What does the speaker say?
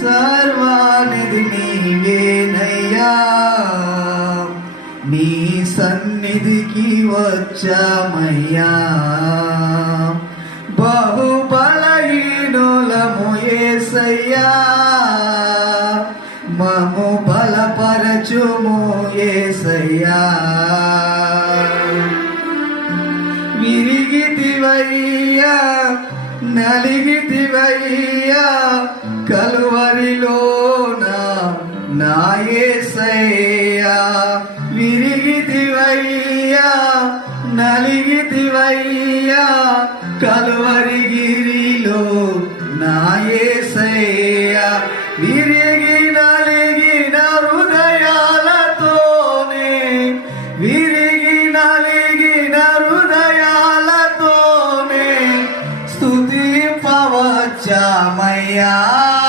సర్వానిధి నీవేనయ్యా, నీ సన్నిధికి వచ్చామయ్యా. బహు బలహీనులము యేసయ్యా, మము బలపరచుము యేసయ్యా. విరిగితివయ్యా నలిగితివయ్యా కలువరిలోన నా యేసయ్యా.